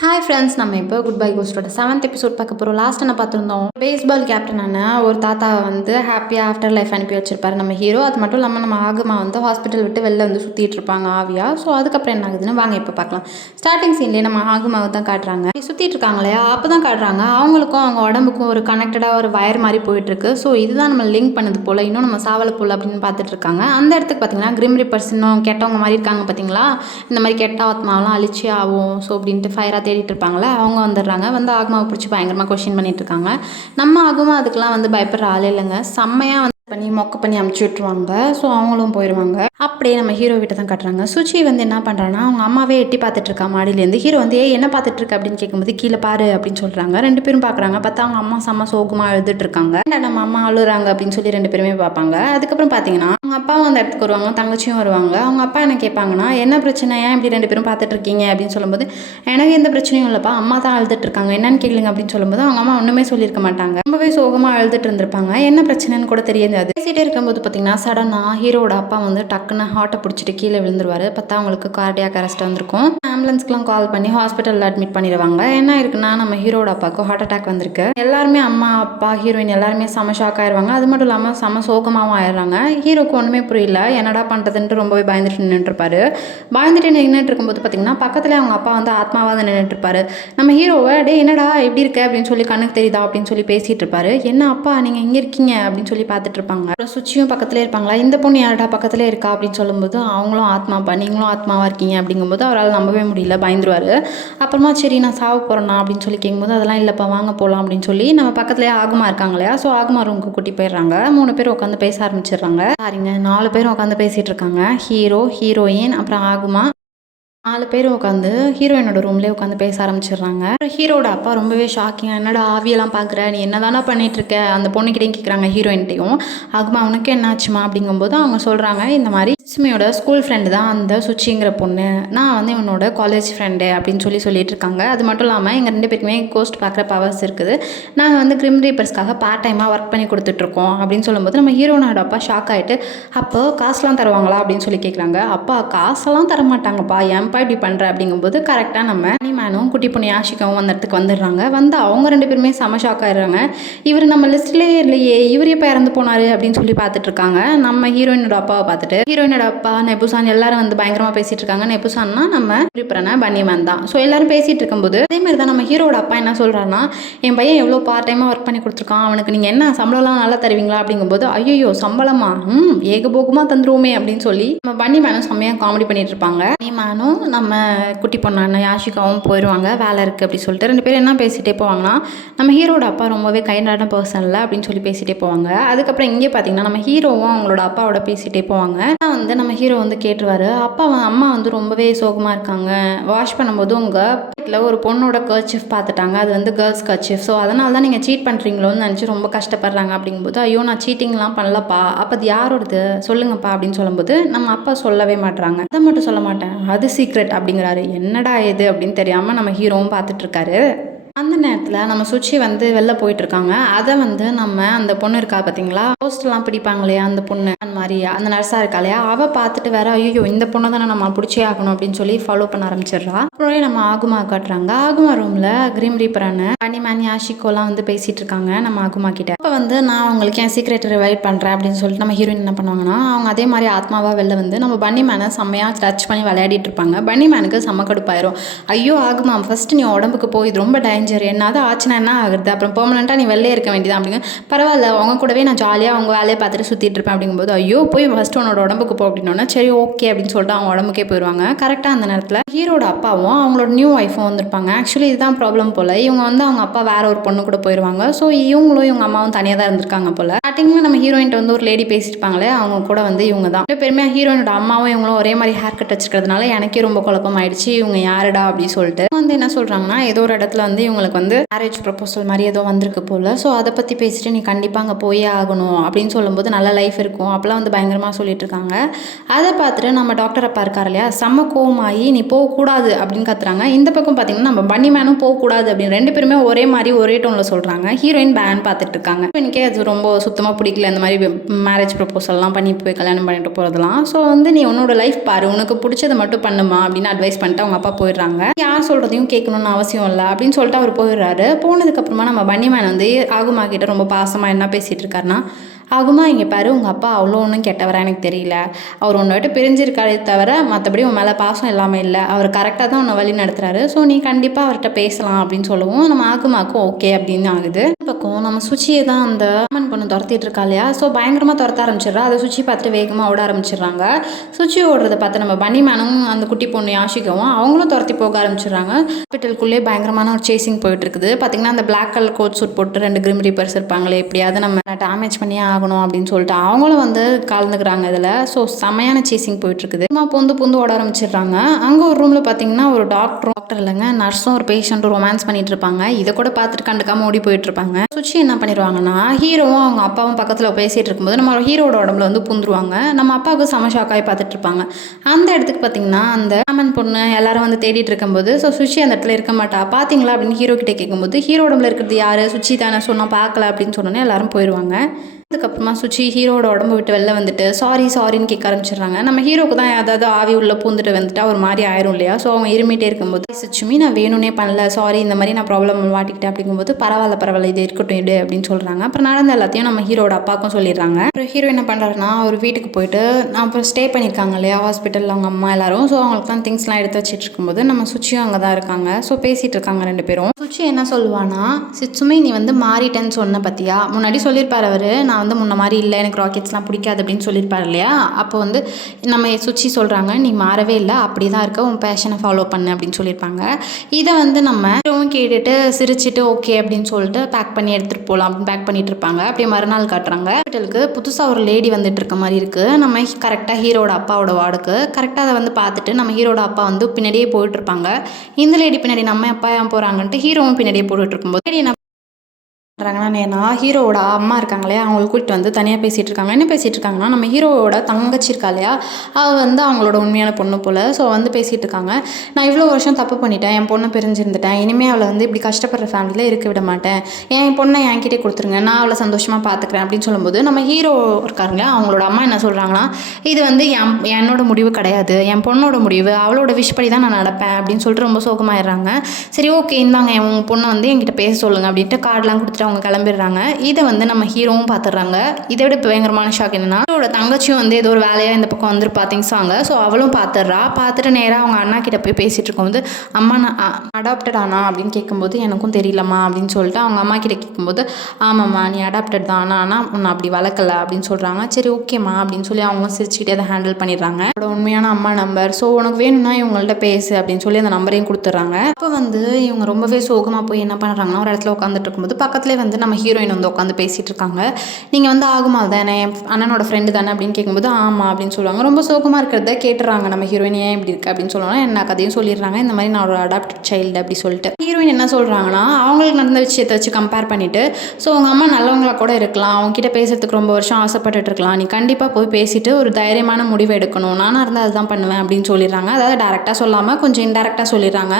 Hi friends, நம்ம இப்போ good bye கோஸ்டோட 7th episode பார்க்க போகிறோம். லாஸ்ட் என்ன பார்த்துருந்தோம், பேஸ்பால் கேப்டனான ஒரு தாத்தா வந்து ஹாப்பியாக ஆஃப்டர் லைஃப் அனுப்பி வச்சிருப்பாரு நம்ம ஹீரோ. அது மட்டும் இல்லாமல் நம்ம ஆகமா வந்து ஹாஸ்பிட்டல் விட்டு வெளில வந்து சுற்றிட்டு இருப்பாங்க ஆவியா. ஸோ அதுக்கப்புறம் என்ன ஆகுதுன்னு வாங்க இப்போ பார்க்கலாம். ஸ்டார்டிங் சீன்லேயே நம்ம ஆகமாவை தான் காட்டுறாங்க. சுற்றிட்டு இருக்காங்க இல்லையா, அப்போ தான் காட்டுறாங்க அவங்களுக்கும் அவங்க உடம்புக்கும் ஒரு கனெக்டடாக ஒரு வயர் மாதிரி போயிட்டுருக்கு. ஸோ இதுதான் நம்ம லிங்க் பண்ணது போல், இன்னும் நம்ம சாவல போல் அப்படின்னு பார்த்துட்டு இருக்காங்க. அந்த இடத்துக்கு பார்த்தீங்கன்னா கிரிம் ரிப்பர்ஸ் இன்னும் கெட்டவங்க மாதிரி இருக்காங்க பார்த்தீங்களா, இந்த மாதிரி கெட்ட ஆத்மாவெல்லாம் அழிச்சே ஆகும் ஸோ அப்படின்ட்டு ஃபயராக தேடிட்டு இருப்பாங்களே, அவங்க வந்துடுறாங்க. வந்து ஆகமாவை பிடிச்சி பயங்கரமாக கொஸ்டின் பண்ணிட்டு இருக்காங்க. நம்ம ஆகமா அதுக்கெல்லாம் வந்து பயப்படுற ஆள் இல்லைங்க. செம்மையாக வந்து மொக்க பண்ணி அமுச்சு விட்டுருவாங்க. ஸோ அவங்களும் போயிடுவாங்க. அப்படியே நம்ம ஹீரோ கிட்ட தான் காட்டுறாங்க. சுச்சி வந்து என்ன பண்ணுறான்னா அவங்க அம்மாவே எட்டி பார்த்துட்டு இருக்கா மாடியிலேருந்து. ஹீரோ வந்து என்ன பார்த்துட்டு இருக்கு அப்படின்னு கேட்கும்போது கீழே பாரு அப்படின்னு சொல்கிறாங்க. ரெண்டு பேரும் பார்க்குறாங்க. பார்த்தா அவங்க அம்மா செம்ம சோகமாக அழுதுட்டு இருக்காங்க. நம்ம அம்மா அழுகுறாங்க அப்படின்னு சொல்லி ரெண்டு பேருமே பார்ப்பாங்க. அதுக்கப்புறம் பார்த்தீங்கன்னா அவங்க அப்பாவும் அந்த இடத்துக்கு வருவாங்க, தங்கச்சியும் வருவாங்க. அவங்க அப்பா என்ன கேட்பாங்கன்னா, என்ன பிரச்சனை, ஏன் இப்படி ரெண்டு பேரும் பார்த்துட்டு இருக்கீங்க அப்படின்னு சொல்லும்போது, எனக்கு எந்த பிரச்சனையும் இல்லைப்பா, அம்மா தான் அழுதுட்டு இருக்காங்க, என்னன்னு கேளுங்க அப்படின்னு சொல்லும்போது அவங்க அம்மா ஒன்றுமே சொல்லியிருக்க மாட்டாங்க. ரொம்பவே சோகமாக அழுதுட்டு இருந்திருப்பாங்க. என்ன பிரச்சனைன்னு கூட தெரியாது. பேசிட்டே இருக்கும்போது பார்த்தீங்கன்னா சடனாக ஹீரோட அப்பா வந்து டக்குன்னு ஹார்ட்டை பிடிச்சிட்டு கீழே விழுந்துருவாரு. பார்த்தா அவங்களுக்கு கார்டியாக் அரெஸ்ட் வந்திருக்கும். ஆம்புலன்ஸ்க்குலாம் கால் பண்ணி ஹாஸ்பிட்டலில் அட்மிட் பண்ணிடுவாங்க. என்ன இருக்குன்னா நம்ம ஹீரோட அப்பாவுக்கு ஹார்ட் அட்டாக் வந்திருக்கு. எல்லாருமே அம்மா அப்பா ஹீரோயின் எல்லாருமே செம ஷாக் ஆயிடுவாங்க. அது மட்டும் இல்லாமல் செம சோகமாகவும் ஆயிடுறாங்க. ஹீரோக்கு ஒன்றுமே புரியல, என்னடா பண்ணுறதுன்ட்டு ரொம்பவே பயந்துட்டு நின்றுட்டுருப்பாரு. பயந்துட்டு நின்றுட்டு இருக்கும்போது பார்த்தீங்கன்னா பக்கத்தில் அவங்க அப்பா வந்து ஆத்மாவாக தான் நின்றுட்டுருப்பாரு. நம்ம ஹீரோவை டே என்னடா எப்படி இருக்க அப்படின்னு சொல்லி கண்ணுக்கு தெரியுதா அப்படின்னு சொல்லி பேசிகிட்டு இருப்பாரு. என்ன அப்பா நீங்கள் இங்கே இருக்கீங்க அப்படின்னு சொல்லி பார்த்துட்டு இருப்பாங்க. அப்புறம் சுச்சியும் பக்கத்தில் இருப்பாங்களா, இந்த பொண்ணு யார்டா பக்கத்தில் இருக்கா அப்படின்னு சொல்லும்போது அவங்களும் ஆத்மாப்பா, நீங்களும் ஆத்மாவாக இருக்கீங்க அப்படிங்கும்போது அவரால் நம்பவே முடியல, பயந்துருவார். அப்புறமா சரி நான் சாவ போகிறேன்னா அப்படின்னு சொல்லி கேட்கும்போது அதெல்லாம் இல்லைப்பா வாங்க போகலாம் அப்படின்னு சொல்லி நம்ம பக்கத்துலேயே ஆகமா இருக்காங்க இல்லையா, ஸோ ஆகமா ரூமுக்கு கூட்டி போயிடுறாங்க. 3 பேர் உட்காந்து பேச ஆரம்பிச்சிடுறாங்க. சரிங்க 4 பேரும் உட்காந்து பேசிகிட்டு இருக்காங்க. ஹீரோ, ஹீரோயின், அப்புறம் ஆகுமா 4 பேரும் உட்காந்து ஹீரோயினோட ரூம்லேயே உட்காந்து பேச ஆரம்பிச்சிடுறாங்க. ஹீரோட அப்பா ரொம்பவே ஷாக்கிங்காக, என்னடா ஆவியெல்லாம் பார்க்குற, நீ என்ன தானே பண்ணிட்டு இருக்க அந்த பொண்ணுக்கிட்டையும் கேட்குறாங்க ஹீரோயின்ட்டையும். ஆகுமா உனக்கு என்ன ஆச்சுமா அப்படிங்கும்போது அவங்க சொல்கிறாங்க, இந்த மாதிரி சுமியோட ஸ்கூல் ஃப்ரெண்டு தான் அந்த சுச்சிங்கிற பொண்ணு, நான் வந்து இவனோட காலேஜ் ஃப்ரெண்டு அப்படின்னு சொல்லிட்டு இருக்காங்க. அது மட்டும் இல்லாமல் எங்கள் 2 பேருக்குமே கோஸ்ட் பார்க்குற பவர்ஸ் இருக்குது, நாங்கள் வந்து கிரிம் ரீப்பர்ஸ்க்காக பார்ட் டைமாக ஒர்க் பண்ணி கொடுத்துட்ருக்கோம் அப்படின்னு சொல்லும்போது நம்ம ஹீரோனோட அப்பா ஷாக் ஆகிட்டு, அப்போ காசுலாம் தருவாங்களா அப்படின்னு சொல்லி கேட்குறாங்க. அப்பா காசெல்லாம் தரமாட்டாங்கப்பா, ஏன் இப்படி பண்ணுற அப்படிங்கும்போது கரெக்டாக நம்ம மேனும் குட்டி பொண்ணு யாஷிகாவும் அந்த இடத்துக்கு வந்துடுறாங்க. வந்து அவங்க 2 பேருமே செம ஷாக் ஆயிடுறாங்க. இவர் நம்ம லிஸ்ட்லேயே இல்லையே, இவர் எப்போ இறந்து போனார் அப்படின்னு சொல்லி பார்த்துட்டு இருக்காங்க. நம்ம ஹீரோயினோட அப்பாவை பார்த்துட்டு ஹீரோயினோட அப்பா நெபுசான் எல்லாரும் வந்து பயங்கரமாக பேசிட்டு இருக்காங்க. நெபுசான்னா நம்ம குறிப்பிடன பன்னிமேன் தான். ஸோ எல்லாரும் பேசிட்டு இருக்கும்போது அதே மாதிரி தான் நம்ம ஹீரோட அப்பா என்ன சொல்கிறாருன்னா, என் பையன் எவ்வளோ பார்ட் டைமாக ஒர்க் பண்ணி கொடுத்துருக்கான், அவனுக்கு நீங்கள் என்ன சம்பளம்லாம் நல்லா தருவீங்களா அப்படிங்கும்போது, ஐயோ சம்பளமா, ஏகபோகமாக தந்துருவோமே அப்படின்னு சொல்லி நம்ம பன்னிமேனும் செம்மையாக காமெடி பண்ணிட்டு இருப்பாங்க. பன்னிமேனும் நம்ம குட்டி பொண்ணான யாஷிகாவும் போயிடுவாங்க, வேலை இருக்குது அப்படி சொல்லிட்டு. 2 பேரும் என்ன பேசிகிட்டே போவாங்கன்னா, நம்ம ஹீரோட அப்பா ரொம்பவே கைண்டான பர்சன் இல்லை அப்படின்னு சொல்லி பேசிகிட்டே போவாங்க. அதுக்கப்புறம் இங்கே பார்த்தீங்கன்னா நம்ம ஹீரோவும் அவங்களோட அப்பாவோட பேசிகிட்டே போவாங்க. வந்து நம்ம ஹீரோ வந்து கேட்டுருவாரு, அம்மா வந்து ரொம்பவே சோகமாக இருக்காங்க, வாஷ் பண்ணும்போது உங்கள் வீட்டில் ஒரு பொண்ணோட கர்ச்சீஃப் பார்த்துட்டாங்க, அது வந்து கேர்ள்ஸ் கர்ச்சீஃப், ஸோ அதனால தான் நீங்கள் சீட் பண்ணுறீங்களோன்னு நினச்சி ரொம்ப கஷ்டப்படுறாங்க அப்படிங்கும்போது, ஐயோ நான் சீட்டிங்லாம் பண்ணலப்பா, அப்போ அது யாரோடது சொல்லுங்கப்பா அப்படின்னு சொல்லும்போது நம்ம அப்பா சொல்லவே மாட்டுறாங்க. அதை மட்டும் சொல்ல மாட்டேன், அது சீக்ரெட் அப்படிங்கிறாரு. என்னடா இது அப்படின்னு தெரியாமல் நம்ம ஹீரோவும் பார்த்துட்ருக்காரு. அந்த நேரத்தில் நம்ம சுச்சி வந்து வெளில போயிட்டுருக்காங்க. அதை வந்து நம்ம அந்த பொண்ணு இருக்கா பார்த்தீங்களா, போஸ்ட்லாம் பிடிப்பாங்க இல்லையா அந்த பொண்ணு, அந்த மாதிரி அந்த நர்ஸாக இருக்கா இல்லையா, அவள் பார்த்துட்டு வேற ஐயோ இந்த பொண்ணை தானே நம்ம பிடிச்சே ஆகணும் அப்படின்னு சொல்லி ஃபாலோ பண்ண ஆரம்பிச்சிடுறா. அப்புறம் நம்ம ஆகுமா காட்டுறாங்க. ஆகுமா ரூமில் கிரீம் ரீப்பரான பனிமேன் யாஷிகோலாம் வந்து பேசிகிட்டு இருக்காங்க நம்ம ஆகுமா கிட்ட. அப்போ வந்து நான் உங்களுக்கு என் சீக்ரெட் ரிவைவ் பண்ணுறேன் அப்படின்னு சொல்லிட்டு நம்ம ஹீரோயின் என்ன பண்ணுவாங்கன்னா, அவங்க அதே மாதிரி ஆத்மாவாக வெளில வந்து நம்ம பன்னிமேனை செம்மையாக டச் பண்ணி விளையாடிட்டு இருப்பாங்க. பன்னிமேனுக்கு செம்ம கடுப்பாயிரும். ஐயோ ஆகுமா ஃபஸ்ட்டு நீ உடம்புக்கு போய் இது ரொம்ப டேஞ்சர், என்னது ஆச்சுன்னா என்ன ஆகுது, அப்புறம் பெர்மனெண்ட்டாக நீ வெளிலே இருக்க வேண்டியது அப்படிங்க. பரவாயில்ல அவங்க கூடவே நான் ஜாலியாக அவங்க வேலையை பார்த்துட்டு சுற்றிட்டு இருப்பேன் அப்படிங்கும்போது, ஐயோ போய் ஃபஸ்ட்டு உன்னோட உடம்புக்கு போ அப்படின்னோன்னா சரி ஓகே அப்படின்னு சொல்லிட்டு அவங்க உடம்புக்கே போயிடுவாங்க. கரெக்டாக அந்த நேரத்தில் ஹீரோட அப்பாவும் அவங்களோட நியூ ஒய்ஃபும் வந்திருப்பாங்க. ஆக்சுவலி இதுதான் ப்ராப்ளம் போல், இவங்க வந்து அவங்க அப்பா வேற ஒரு பொண்ணு கூட போயிடுவாங்க. ஸோ இவங்களும் இவங்க அம்மாவும் தனியாக தான் இருந்திருக்காங்க போல். ஸ்டார்டிங்கில் நம்ம ஹீரோயின்ட்டு வந்து ஒரு லேடி பேசியிருப்பாங்களே, அவங்க கூட வந்து இவங்க தான் பெருமையாக ஹீரோயினோட அம்மாவும் இவங்களும் ஒரே மாதிரி ஹேர் கட் வச்சிருக்கிறதுனால எனக்கே ரொம்ப குழப்பம் ஆயிடுச்சு, இவங்க யாருடா அப்படின்னு சொல்லிட்டு வந்து என்ன சொல்கிறாங்கன்னா, ஏதோ ஒரு இடத்துல வந்து இவங்க இவங்களுக்கு வந்து மேரேஜ் ப்ரப்போசல் மாதிரி ஏதோ வந்திருக்கு போல். ஸோ அதை பற்றி பேசிட்டு நீ கண்டிப்பாக அங்கே போயே ஆகணும் அப்படின்னு சொல்லும்போது நல்ல லைஃப் இருக்கும் அப்போலாம் வந்து பயங்கரமாக சொல்லிட்டு இருக்காங்க. அதை பார்த்துட்டு நம்ம டாக்டர் அப்பா இருக்கார் இல்லையா, செம்ம கோவமாகி நீ போகக்கூடாது அப்படின்னு கத்துறாங்க. இந்த பக்கம் பார்த்தீங்கன்னா நம்ம பன்னி மேனும் போகக்கூடாது அப்படின்னு 2 பேருமே ஒரே மாதிரி ஒரே டோனில் சொல்கிறாங்க. ஹீரோயின் பேன் பார்த்துட்டு இருக்காங்க. ஹீரோயினுக்கே அது ரொம்ப சுத்தமாக பிடிக்கல இந்த மாதிரி மேரேஜ் ப்ரப்போசல்லாம் பண்ணி போய் கல்யாணம் பண்ணிட்டு போகிறதுலாம். ஸோ வந்து நீ உன்னோட லைஃப் பாரு, உனக்கு பிடிச்சதை மட்டும் பண்ணுமா அப்படின்னு அட்வைஸ் பண்ணிட்டு அவங்க அப்பா போயிடுறாங்க. யார் சொல்கிறதையும் கேட்கணும்னு அவசியம் இல்லை அப்படின்னு சொல்லிட்டு அவர் போயிடுறாரு. போனதுக்கப்புறமா நம்ம பன்னி மேன் வந்து ஆகுமா கிட்ட ரொம்ப பாசமாக என்ன பேசிகிட்டு இருக்காருன்னா, ஆகுமா இங்கே பாரு, உங்கள் அப்பா அவ்வளோ ஒன்றும் கெட்டவரா எனக்கு தெரியல. அவர் உன்னை விட்டு பிரிஞ்சிருக்காரே தவிர மற்றபடி உன் மேலே பாசம் இல்லாமல் இல்லை. அவர் கரெக்டாக தான் உன்னை வழி நடத்துறாரு. ஸோ நீ கண்டிப்பாக அவர்கிட்ட பேசலாம் அப்படின்னு சொல்லவும் நம்ம ஆகுமாக்கும் ஓகே அப்படின்னு ஆகுது. இந்த பக்கம் நம்ம சுச்சியை தான் அந்த அம்மன் பொண்ணு துரத்திட்டு இருக்கா இல்லையா, ஸோ பயங்கரமாக துரத்த ஆரம்பிச்சிடுறா. அதை சுச்சி பார்த்துட்டு வேகமாக ஓட ஆரம்பிச்சிடுறாங்க. சுச்சி ஓடுறதை பார்த்து நம்ம பன்னி மேனும் அந்த குட்டி பொண்ணு யாஷிக்கவும் அவங்களும் துரத்தி போக ஆரம்பிச்சிடுறாங்க. ஹாஸ்பிட்டலுக்குள்ளே பயங்கரமான ஒரு சேசிங் போயிட்டு இருக்குது. பார்த்தீங்கன்னா அந்த பிளாக் கலர் கோட் சூட் போட்டு 2 கிரிம் ரீப்பர்ஸ் இருப்பாங்களே, எப்படியாவது நம்ம டேமேஜ் பண்ணி ஆகணும் அப்படின்னு சொல்லிட்டு அவங்களும் வந்து கலந்துக்கிறாங்க இதில். ஸோ செமையான சேசிங் போயிட்டுருக்குது. பூந்து ஓட ஆரம்பிச்சிடுறாங்க. அங்கே ஒரு ரூமில் பார்த்தீங்கன்னா ஒரு டாக்டர் இல்லைங்க, நர்ஸும் ஒரு பேஷண்ட்டும் ரொமான்ஸ் பண்ணிட்டு இருப்பாங்க. இதை கூட பார்த்துட்டு கண்டுக்காம ஓடி போயிட்டு இருப்பாங்க. சுச்சி என்ன பண்ணிடுவாங்கன்னா, ஹீரோவும் அவங்க அப்பாவும் பக்கத்தில் பேசிகிட்டு இருக்கும்போது நம்ம ஹீரோட உடம்புல வந்து புந்துருவாங்க. நம்ம அப்பாவுக்கு செம ஷாக்காகி பார்த்துட்டு இருப்பாங்க. அந்த இடத்துக்கு பார்த்தீங்கன்னா அந்த அம்மன் பொண்ணு எல்லாரும் வந்து தேடிட்டு இருக்கும்போது ஸோ சுச்சி அந்த இடத்துல இருக்க மாட்டா. பார்த்தீங்களா அப்படின்னு ஹீரோ கிட்டே கேட்கும்போது ஹீரோ உடம்புல இருக்கிறது யார், சுச்சி தானே, சொன்னால் பார்க்கல அப்படின்னு சொன்னோன்னே எல்லாரும் போயிடுவாங்க. அதுக்கப்புறமா சுச்சி ஹீரோட உடம்பு விட்டு வெளில வந்துட்டு சாரின்னு கேட்க ஆரம்பிச்சிடுறாங்க. நம்ம ஹீரோக்கு தான் ஏதாவது ஆவி உள்ள பூந்துட்டு வந்துட்டு ஒரு மாதிரி ஆயிரும் இல்லையா. ஸோ அவங்க இருமிட்டே இருக்கும்போது சுச்சுமி நான் வேணும்னே பண்ணல, சாரி இந்த மாதிரி நான் ப்ராப்ளம் மாட்டிக்கிட்டேன் அப்படிங்கும்போது பரவாயில்ல இது இருக்கட்டும் இடு அப்படின்னு சொல்கிறாங்க. அப்புறம் நடந்த எல்லாத்தையும் நம்ம ஹீரோட அப்பாவுக்கும் சொல்லிடுறாங்க. அப்புறம் ஹீரோ என்ன பண்ணுறாருன்னா அவர் வீட்டுக்கு போயிட்டு அப்புறம் ஸ்டே பண்ணியிருக்காங்க இல்லையா ஹாஸ்பிட்டலில் அவங்க அம்மா எல்லாரும். ஸோ அவங்களுக்கு தான் திங்ஸ்லாம் எடுத்து வச்சுட்டு இருக்கும்போது நம்ம சுச்சியும் அங்கே தான் இருக்காங்க. ஸோ பேசிகிட்டு இருக்காங்க 2 பேரும். சுச்சி என்ன சொல்லுவானா, சிச்சுமி நீ வந்து மாறிட்டேன்னு சொன்ன பற்றியா, முன்னாடி சொல்லியிருப்பார் அவர் நான் வந்து முன்ன மாதிரி இல்லை, எனக்கு ராக்கெட்ஸ்லாம் பிடிக்காது அப்படின்னு சொல்லியிருப்பார் இல்லையா. அப்போ வந்து நம்ம சுச்சி சொல்கிறாங்க நீ மாறவே இல்லை, அப்படி தான் இருக்க, உன் பேஷனை ஃபாலோ பண்ணு அப்படின்னு சொல்லியிருப்பாங்க. இதை வந்து நம்ம கேட்டுட்டு சிரிச்சிட்டு ஓகே அப்படின்னு சொல்லிட்டு பேக் பண்ணி எடுத்துகிட்டு போகலாம் அப்படின்னு பேக் பண்ணிட்டு இருப்பாங்க. அப்படியே மறுநாள் காட்டுறாங்க. ஹாஸ்பிட்டலுக்கு புதுசாக ஒரு லேடி வந்துட்டு இருக்க மாதிரி இருக்குது. நம்ம கரெக்டாக ஹீரோட அப்பாவோட வார்டுக்கு கரெக்டாக அதை வந்து பார்த்துட்டு நம்ம ஹீரோட அப்பா வந்து பின்னாடியே போயிட்டு இருப்பாங்க. இந்த லேடி பின்னாடி நம்ம அப்பா ஏன் போகிறாங்கன்ட்டு ஹீரோவும் பின்னாடியே போட்டுட்டு இருக்கும்போது என்ன பண்ணுறாங்கன்னா, ஹீரோவோட அம்மா இருக்காங்களே அவங்களுக்கு கூட்டிட்டு வந்து தனியாக பேசிகிட்டு இருக்காங்க. என்ன பேசிகிட்டு இருக்காங்கன்னா, நம்ம ஹீரோவோட தங்கச்சி இருக்கா இல்லையா, அவள் வந்து அவங்களோட உண்மையான பொண்ணு போல். ஸோ வந்து பேசிகிட்டு இருக்காங்க. நான் இவ்வளோ வருஷம் தப்பு பண்ணிட்டேன், என் பொண்ணை பிரிஞ்சிருந்துட்டேன், இனிமேல் அவளை வந்து இப்படி கஷ்டப்படுற ஃபேமிலியில் இருக்க விட மாட்டேன், என் பொண்ணை என்கிட்டே கொடுத்துருங்க, நான் அவளை சந்தோஷமாக பார்த்துக்கிறேன் அப்படின்னு சொல்லும்போது நம்ம ஹீரோ இருக்காருங்க அவங்களோட அம்மா என்ன சொல்கிறாங்கன்னா, இது வந்து என்னோட முடிவு கிடையாது, என் பொண்ணோட முடிவு, அவளோட விஷ் படி தான் நான் நடப்பேன் அப்படின்னு சொல்லிட்டு ரொம்ப சோகமாயிடுறாங்க. சரி ஓகே இந்தாங்க உங்கள் பொண்ணை வந்து என்கிட்ட பேச சொல்லுங்கள் அப்படின்ட்டு கார்டெலாம் கொடுத்துட்டு அவங்க கிளம்பிடுறாங்க. இதை வந்து நம்ம ஹீரோவும் பார்த்துடுறாங்க. இதை விட இப்போ பயங்கரமான ஷாக் என்னன்னா, அவளோட தங்கச்சியும் வந்து ஏதோ ஒரு வேலையாக இந்த பக்கம் வந்துருப்பா திங்ஸ் வாங்க. ஸோ அவளும் பார்த்துடுறா. பார்த்துட்டு நேராக அவங்க அண்ணா கிட்ட போய் பேசிகிட்டு இருக்கும்போது அம்மா நான் அடாப்டட் ஆனா அப்படின்னு கேட்கும்போது எனக்கும் தெரியலம்மா அப்படின்னு சொல்லிட்டு அவங்க அம்மா கிட்ட கேட்கும்போது ஆமாம்மா நீ அடாப்டட் தான், ஆனால் உன்னை அப்படி வளர்க்கல அப்படின்னு சொல்கிறாங்க. சரி ஓகேம்மா அப்படின்னு சொல்லி அவங்க சிரிச்சுக்கிட்டே அதை ஹேண்டில் பண்ணிடுறாங்க. அவளோட உண்மையான அம்மா நம்பர், ஸோ உனக்கு வேணும்னா இவங்கள்ட்ட பேசு அப்படின்னு சொல்லி அந்த நம்பரையும் கொடுத்துட்றாங்க. அப்போ வந்து இவங்க ரொம்பவே சோகமாக போய் என்ன பண்ணுறாங்கன்னா, ஒரு இடத்துல உட்காந்துட்டு இருக்கும்போது பக்கத்துலேயே வந்து நம்ம ஹீரோயின் வந்து உட்காந்து பேசிகிட்டு இருக்காங்க. நீங்கள் வந்து ஆகுமா தானே, என் அண்ணனோட ஃப்ரெண்டு தானே அப்படின்னு கேட்கும்போது ஆமாம் அப்படின்னு சொல்லுவாங்க. ரொம்ப சோகமாக இருக்கிறத கேட்டுறாங்க நம்ம ஹீரோயின். ஏன் இப்படி இருக்குது அப்படின்னு சொல்லுவாங்க. என்ன கதையும் சொல்லிடுறாங்க, இந்த மாதிரி நான் ஒரு அடாப்டட் சைல்டு அப்படி சொல்லிட்டு. ஹீரோயின் என்ன சொல்கிறாங்கன்னா, அவங்களுக்கு நடந்த விஷயத்தை வச்சு கம்பேர் பண்ணிவிட்டு ஸோ உங்கள் அம்மா நல்லவங்களா கூட இருக்கலாம், அவங்ககிட்ட பேசுறதுக்கு ரொம்ப வருஷம் ஆசைப்பட்டுட்டு இருக்கலாம், நீ கண்டிப்பாக போய் பேசிட்டு ஒரு தைரியமான முடிவு எடுக்கணும், நானாக இருந்தால் அதுதான் பண்ணுவேன் அப்படின்னு சொல்லிடுறாங்க. அதாவது டேரெக்டாக சொல்லாமல் கொஞ்சம் இன்டெரக்டாக சொல்லிடுறாங்க.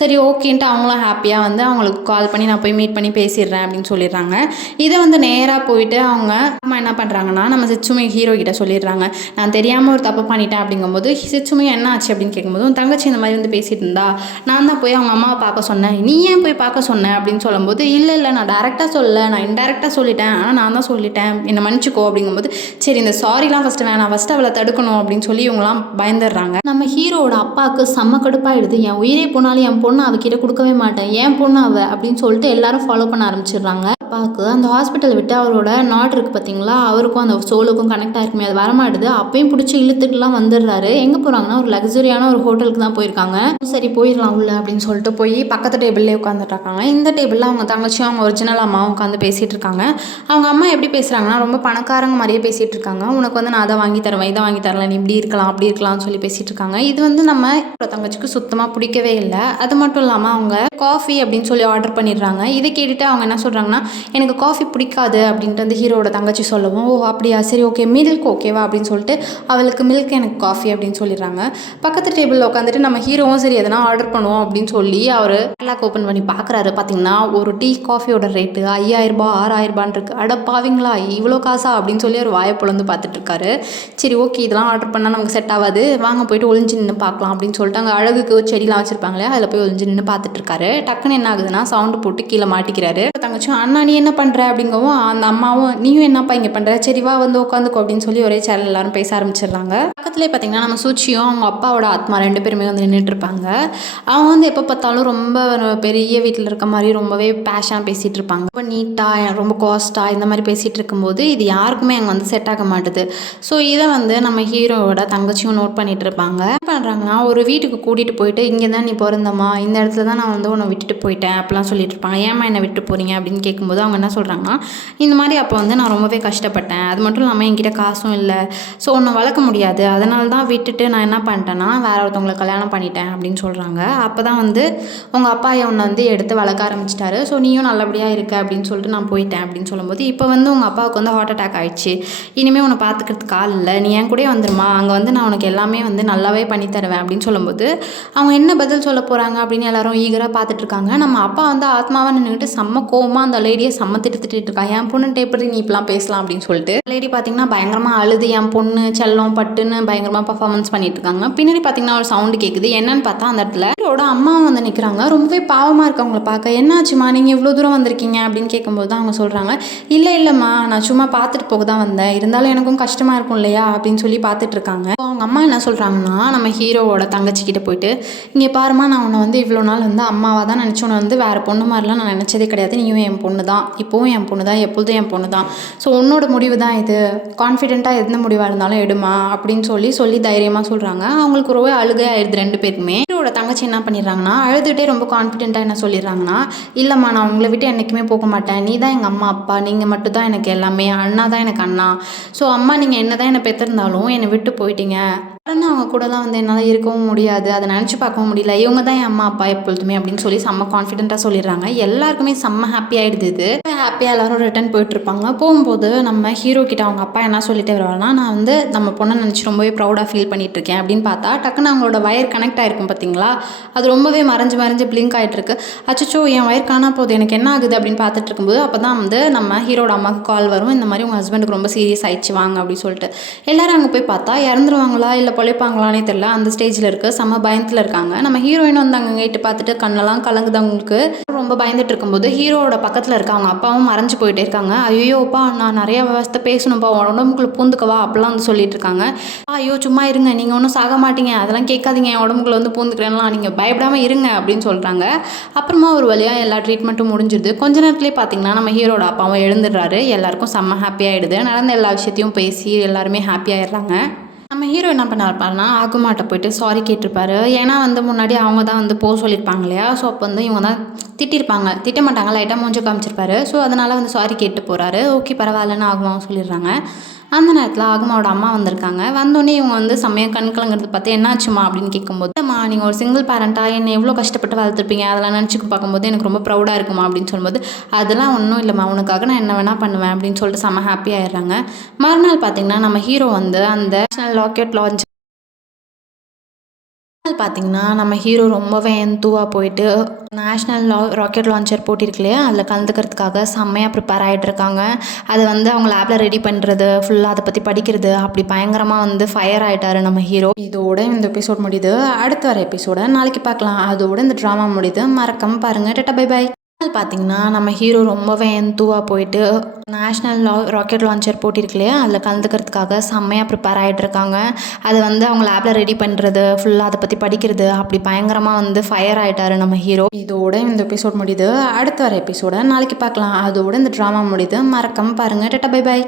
சரி ஓகேன்ட்டு அவங்களும் ஹாப்பியாக வந்து அவங்களுக்கு கால் பண்ணி நான் போய் மீட் பண்ணி பேசிடுறேன் அப்படின்னு சொல்லிடுறாங்க. இதை வந்து நேராக போயிட்டு அவங்க அம்மா என்ன பண்ணுறாங்கன்னா, நம்ம சிச்சுமி ஹீரோ கிட்ட சொல்லிடுறாங்க, நான் தெரியாமல் ஒரு தப்பு பண்ணிட்டேன் அப்படிங்கும்போது சிச்சுமி என்ன ஆச்சு அப்படின்னு கேட்கும்போது உன் தங்கச்சி இந்த மாதிரி வந்து பேசிட்டு இருந்தா, நான் தான் போய் அவங்க அம்மாவை பார்க்க சொன்னேன், நீ ஏன் போய் பார்க்க சொன்னேன் அப்படின்னு சொல்லும்போது இல்லை நான் டேரெக்டாக சொல்லலை, நான் இன்டெரக்டாக சொல்லிட்டேன், ஆனால் நான் தான் சொல்லிட்டேன், என்னை மன்னிச்சிக்கோ அப்படிங்கும்போது சரி இந்த சாரிலாம் ஃபஸ்ட்டு வேணாம், ஃபஸ்ட்டு அவளை தடுக்கணும் அப்படின்னு சொல்லி இவங்களாம் பயந்துடுறாங்க. நம்ம ஹீரோவோட அப்பாவுக்கு செம்ம கடுப்பாயிடுது, என் உயிரே போனாலும் என் பொண்ணு அவகிட்ட கொடுக்கவே மாட்டேன், என் பொண்ணு அவ அப்படின்னு சொல்லிட்டு எல்லாரும் ஃபாலோ பண்ண ஆரம்பிச்சிடுறாங்க. அப்பாவுக்கு அந்த ஹாஸ்பிட்டல் விட்டு அவரோட நாட் இருக்குது பார்த்தீங்களா, அவருக்கும் அந்த சோலுக்கும் கனெக்ட் ஆகிருக்குமே, அது வரமாட்டுது. அப்பயும் பிடிச்சி இழுத்துட்டுலாம் வந்துடுறாரு. எங்கே போகிறாங்கன்னா ஒரு லக்ஸரியான ஒரு ஹோட்டலுக்கு தான் போயிருக்காங்க. சரி போயிடலாம் உள்ள அப்படின்னு சொல்லிட்டு போய் பக்கத்து டேபிள்லேயே உட்காந்துட்ருக்காங்க. இந்த டேபிளில் அவங்க தங்கச்சியும் அவங்க ஒரிஜினல் அம்மாவும் உட்காந்து பேசிகிட்டு இருக்காங்க. அவங்க அம்மா எப்படி பேசுகிறாங்கன்னா ரொம்ப பணக்காரங்க மாதிரியே பேசிகிட்டு இருக்காங்க. உனக்கு வந்து நான் அதை வாங்கி தருவேன், இதை வாங்கி தரல, நீ இப்படி இருக்கலாம் அப்படி இருக்கலாம்னு சொல்லி பேசிகிட்டு இருக்காங்க. இது வந்து நம்ம தங்கச்சிக்கு சுத்தமாக பிடிக்கவே இல்லை. அது மட்டும் இல்லாமல் அவங்க காஃபி அப்படின்னு சொல்லி ஆர்டர் பண்ணிடுறாங்க. இதை கேட்டுட்டு அவங்க என்ன சொல்கிறாங்கன்னா, எனக்கு காஃபி பிடிக்காது அப்படின்ட்டு அந்த ஹீரோட தங்கச்சி சொல்லவும், ஓ அப்படியா சரி ஓகே மில்க் ஓகேவா அப்படின்னு சொல்லிட்டு அவளுக்கு மில்க் எனக்கு காஃபி அப்படின்னு சொல்லிடுறாங்க. பக்கத்து டேபிளில் உட்காந்துட்டு நம்ம ஹீரோவும் சரி எதனா ஆர்டர் பண்ணுவோம் அப்படின்னு சொல்லி அவர் கேட்லாக் ஓப்பன் பண்ணி பார்க்குறாரு. பார்த்தீங்கன்னா ஒரு டீ காஃபியோட ரேட்டு 5000 ரூபாய் 6000 ரூபான்னு இருக்குது. அட பாவீங்களா இவ்வளோ காசா அப்படின்னு சொல்லி அவர் வாயை பொழந்து பார்த்துட்டு இருக்காரு. சரி ஓகே இதெல்லாம் ஆர்டர் பண்ணால் நமக்கு செட் ஆகாது, வாங்க போயிட்டு ஒளிஞ்சு நின்று பார்க்கலாம் அப்படின்னு சொல்லிட்டு அங்கே அழகுக்கு செடிலாம் வச்சுருப்பாங்க இல்லையா, அதில் போய் ஒளிஞ்சு நின்று பார்த்துட்டு இருக்காரு. டக்குன்னு என்ன ஆகுதுன்னா சவுண்டு போட்டு கீழே மாட்டிக்கிறாரு. தங்கச்சும் அண்ணா நீ என்ன பண்ணுற அப்படிங்கவும் அந்த அம்மாவும் நீயும் என்னப்பா இங்கே பண்ணுற, சரி வா வந்து உட்காந்துக்கோ அப்படின்னு சொல்லி ஒரே சேனல் எல்லாரும் பேச ஆரம்பிச்சிடுறாங்க. பக்கத்துலேயே பார்த்தீங்கன்னா நம்ம சூச்சியும் அவங்க அப்பாவோட ஆத்மா 2 பேருமே வந்து நின்றுட்டு இருப்பாங்க. அவங்க வந்து எப்போ பார்த்தாலும் ரொம்ப பெரிய வீட்டில் இருக்க மாதிரி ரொம்பவே பேஷனாக பேசிகிட்டு இருப்பாங்க. ரொம்ப நீட்டாக ரொம்ப காஸ்ட்டாக இந்த மாதிரி பேசிகிட்டு இருக்கும்போது இது யாருக்குமே அங்கே வந்து செட் ஆக மாட்டுது. ஸோ இதை வந்து நம்ம ஹீரோவோட தங்கச்சியும் நோட் பண்ணிகிட்டு இருப்பாங்க. என்ன பண்ணுறாங்கன்னா ஒரு வீட்டுக்கு கூட்டிகிட்டு போயிட்டு இங்கே தான் நீ பிறந்தம்மா, இந்த இடத்துல தான் நான் வந்து உன்னை விட்டுட்டு போயிட்டேன் அப்படிலாம் சொல்லிட்டு இருப்பாங்க. ஏமா என்னை விட்டு போகிறீங்க அப்படின்னு கேட்கும்போது அவங்க என்ன சொல்கிறாங்கன்னா, இந்த மாதிரி அப்போ வந்து நான் ரொம்பவே கஷ்டப்பட்டேன், அது மட்டும் இல்லாமல் என்கிட்ட காசும் இல்லை, ஸோ உன்னை வளர்க்க முடியாது, அதனால தான் விட்டுட்டு நான் என்ன பண்ணிட்டேன்னா வேற ஒருத்தவங்களை கல்யாணம் பண்ணிட்டேன் அப்படின்னு சொல்கிறாங்க. அப்போ தான் வந்து உங்கள் அப்பா உன்னை வந்து எடுத்து வளர்க்க ஆரம்பிச்சிட்டாரு, ஸோ நீயும் நல்லபடியாக இருக்க அப்படின்னு சொல்லிட்டு நான் போயிட்டேன் அப்படின்னு சொல்லும்போது, இப்போ வந்து உங்கள் அப்பாவுக்கு வந்து ஹார்ட் அட்டாக் ஆகிடுச்சு, இனிமேல் உன்னை பார்த்துக்கிறதுக்கு ஆள் இல்லை, நீ என் கூட வந்துருமா, அங்கே வந்து நான் உனக்கு எல்லாமே வந்து நல்லாவே பண்ணி தருவேன் அப்படின்னு சொல்லும்போது அவங்க என்ன பதில் சொல்ல போகிறாங்க அப்படின்னு எல்லாரும் ஈகராக பார்த்துட்ருக்காங்க. நம்ம அப்பா வந்து ஆத்மாவாக நின்றுக்கிட்டு செம்ம கோவமாக அந்த லேடியை செம்ம திட்டு இருக்கா. என் பொண்ணு எப்படி நீ இப்பெல்லாம் பேசலாம் அப்படின்னு சொல்லிட்டு லேடி பார்த்தீங்கன்னா பயங்கரமாக அழுது என் பொண்ணு செல்லம் பட்டுன்னு பயங்கரமாக பர்ஃபார்மன்ஸ் பண்ணிட்டு இருக்காங்க. பின்னாடி பார்த்தீங்கன்னா ஒரு சவுண்டு கேட்குது. என்னன்னு பார்த்தா அந்த இடத்துல ஹீரோட அம்மாவும் வந்து நிற்கிறாங்க. ரொம்பவே பாவமாக இருக்கு அவங்கள பார்க்க. என்னாச்சுமா நீங்கள் இவ்வளோ தூரம் வந்திருக்கீங்க அப்படின்னு கேட்கும்போது தான் அவங்க சொல்கிறாங்க, இல்லைம்மா நான் சும்மா பார்த்துட்டு போக தான் வந்தேன், இருந்தாலும் எனக்கும் கஷ்டமாக இருக்கும் இல்லையா அப்படின்னு சொல்லி பார்த்துட்டு இருக்காங்க. அவங்க அம்மா என்ன சொல்கிறாங்கன்னா நம்ம ஹீரோவோட தங்கச்சிக்கிட்ட போயிட்டு, இங்கே பாருமா நான் உன்னை வந்து இவ்வளோ நாள் வந்து அம்மாவாக தான் நினச்சி உன்னை வந்து வேறு பொண்ணு மாதிரிலாம் நான் நினச்சதே கிடையாது, நீயும் என் பொண்ணு தான், இப்போவும் என் பொண்ணு தான், எப்பொழுதும் என் பொண்ணு தான், ஸோ உன்னோட முடிவு தான் இது, கான்ஃபிடென்ட்டாக எந்த முடிவாக இருந்தாலும் எடுமா அப்படின்னு சொல்லி தைரியமாக சொல்கிறாங்க. அவங்களுக்கு ரொம்ப அழுகை ஆயிடுது 2 பேருக்குமே. ஹீரோட தங்கச்சி என்ன பண்ணிடுறாங்கன்னா அழுதுகிட்டே ரொம்ப கான்ஃபிடென்ட்டாக என்ன சொல்லிடுறாங்கன்னா, இல்லைம்மா நான் உங்களை விட்டு என்றைக்குமே போக மாட்டேன், நீ தான் எங்கள் அம்மா அப்பா, நீங்கள் மட்டும் தான் எனக்கு எல்லாமே, அண்ணா தான் எனக்கு அண்ணா, ஸோ அம்மா நீங்கள் என்ன தான் என்னை பெற்றிருந்தாலும் என்னை விட்டு போயிட்டீங்க, ஆனால் அவங்க கூடலாம் வந்து என்னால் இருக்கவும் முடியாது, அதை நினச்சி பார்க்கவும் முடியல, இவங்க தான் என் அம்மா அப்பா எப்பொழுதுமே அப்படின்னு சொல்லி செம்ம கான்ஃபிடென்ட்டாக சொல்லிடுறாங்க. எல்லாருக்குமே செம்ம ஹாப்பி ஆகிடுது. இது ஹாப்பியாக எல்லோரும் ரிட்டர்ன் போயிட்டுருப்பாங்க. போகும்போது நம்ம ஹீரோ கிட்ட அவங்க அப்பா என்ன சொல்லிட்டு வருவாங்கன்னா, நான் வந்து நம்ம பொண்ணை நினச்சி ரொம்பவே ப்ரௌடாக ஃபீல் பண்ணிட்டு இருக்கேன் அப்படின்னு பார்த்தா டக்குன்னு அவங்களோட வயர் கனெக்ட் ஆகிருக்கும் பார்த்தீங்களா, அது ரொம்பவே மறைஞ்சு பிளிங்க் ஆகிட்டு இருக்கு. அச்சோ என் வயர் காணா போகுது, எனக்கு என்ன ஆகுது அப்படின்னு பார்த்துட்டு இருக்கும்போது அப்போ தான் வந்து நம்ம ஹீரோட அம்மாவுக்கு கால் வரும். இந்த மாதிரி உங்கள் ஹஸ்பண்டுக்கு ரொம்ப சீரியஸ் ஆயிடுச்சு வாங்க அப்படின்னு சொல்லிட்டு எல்லாரும் அங்கே போய் பார்த்தா இறந்துருவாங்களா இல்லை பொழைப்பாங்களானே தெரியல, அந்த ஸ்டேஜில் இருக்குது. செம்ம பயத்தில் இருக்காங்க. நம்ம ஹீரோயின் வந்து அங்கே கேட்டு பார்த்துட்டு கண்ணெல்லாம் கலங்குது அவங்களுக்கு. ரொம்ப பயந்துட்டு இருக்கும்போது ஹீரோவோட பக்கத்தில் இருக்க அவங்க அப்பாவும் மறைஞ்சு போயிட்டே இருக்காங்க. ஐயோப்பா நான் நிறைய விவசாயத்தை பேசணும்ப்பா, உடம்புக்குள்ளே பூந்துக்கவா அப்படிலாம் வந்து சொல்லிட்டு இருக்காங்க. ஐயோ சும்மா இருங்க, நீங்கள் ஒன்றும் சாக மாட்டீங்க, அதெல்லாம் கேட்காதீங்க, என் உடம்புக்குள்ள வந்து பூந்துக்கிறேன்லாம், நீங்கள் பயப்படாமல் இருங்க அப்படின்னு சொல்கிறாங்க. அப்புறமா ஒரு வழியாக எல்லா ட்ரீட்மெண்ட்டும் முடிஞ்சிடுது. கொஞ்ச நேரத்துலேயே பார்த்தீங்கன்னா நம்ம ஹீரோட அப்பாவும் எழுந்துடுறாரு. எல்லாருக்கும் செம்ம ஹாப்பி ஆகிடுது. நடந்த எல்லா விஷயத்தையும் பேசி எல்லாருமே ஹாப்பி ஆகிடுறாங்க. நம்ம ஹீரோ என்ன பண்ண ஆகுமாட்ட போயிட்டு சாரி கேட்டிருப்பாரு. ஏன்னா வந்து முன்னாடி அவங்க தான் வந்து போக சொல்லியிருப்பாங்க இல்லையா, ஸோ அப்போ வந்து இவங்க தான் திட்டிருப்பாங்க, திட்ட மாட்டாங்க, லைட்டாக மூஞ்ச காமிச்சிருப்பாரு. ஸோ அதனால் வந்து சாரி கேட்டு போகிறாரு. ஓகே பரவாயில்லன்னு ஆகுமாவும் சொல்லிடுறாங்க. அந்த நேரத்தில் ஆகுமாவோட அம்மா வந்திருக்காங்க. வந்தோடனே இவங்க வந்து செம்மையாக கண்கலங்கிறது பார்த்து என்னாச்சுமா அப்படின்னு கேட்கும்போது, அம்மா நீங்கள் ஒரு சிங்கிள் பேரண்ட்டாக என்னை எவ்வளோ கஷ்டப்பட்டு வளர்த்துருப்பீங்க, அதெல்லாம் நினச்சி பார்க்கும்போது எனக்கு ரொம்ப ப்ரௌடாக இருக்குமா அப்படின்னு சொல்லும்போது, அதெல்லாம் ஒன்றும் இல்லைம்மா, உனக்காக நான் என்ன வேணால் பண்ணுவேன் அப்படின்னு சொல்லிட்டு செம்ம ஹாப்பி ஆயிடுறாங்க. மறுநாள் பார்த்திங்கன்னா நம்ம ஹீரோ வந்து அந்த நேஷ்னல் ராக்கெட் லான்ச் பார்த்திங்கன்னா நம்ம ஹீரோ ரொம்பவே எந்தூவாக போயிட்டு நேஷ்னல் ராக்கெட் லான்ச்சர் போட்டிருக்கு இல்லையா, அதில் கலந்துக்கிறதுக்காக செம்மையாக ப்ரிப்பேர் ஆகிட்டு இருக்காங்க. அதை வந்து அவங்க லேபில் ரெடி பண்ணுறது ஃபுல்லாக அதை பற்றி படிக்கிறது அப்படி பயங்கரமாக வந்து ஃபயர் ஆகிட்டாரு நம்ம ஹீரோ. இதோட இந்த எபிசோட் முடியுது. அடுத்த வர எபிசோட நாளைக்கு பார்க்கலாம். அதோட இந்த ட்ராமா முடியுது. மறக்காம பாருங்கள். Tata bye bye. பார்த்தீங்கன்னா நம்ம ஹீரோ ரொம்பவே எந்தூவாக போயிட்டு நேஷ்னல் ராக்கெட் லான்ச்சர் போட்டி இருக்கு இல்லையா, அதில் கலந்துக்கிறதுக்காக செம்மையாக ப்ரிப்பேர் ஆகிட்டு இருக்காங்க. அது வந்து அவங்க லேபில் ரெடி பண்ணுறது, ஃபுல்லாக அதை பற்றி படிக்கிறது, அப்படி பயங்கரமாக வந்து ஃபயர் ஆகிட்டாரு நம்ம ஹீரோ. இதோட இந்த எபிசோட் முடியுது. அடுத்த வர எபிசோட நாளைக்கு பார்க்கலாம். அதோட இந்த ட்ராமா முடியுது. மறக்காம பாருங்கள். Tata bye bye.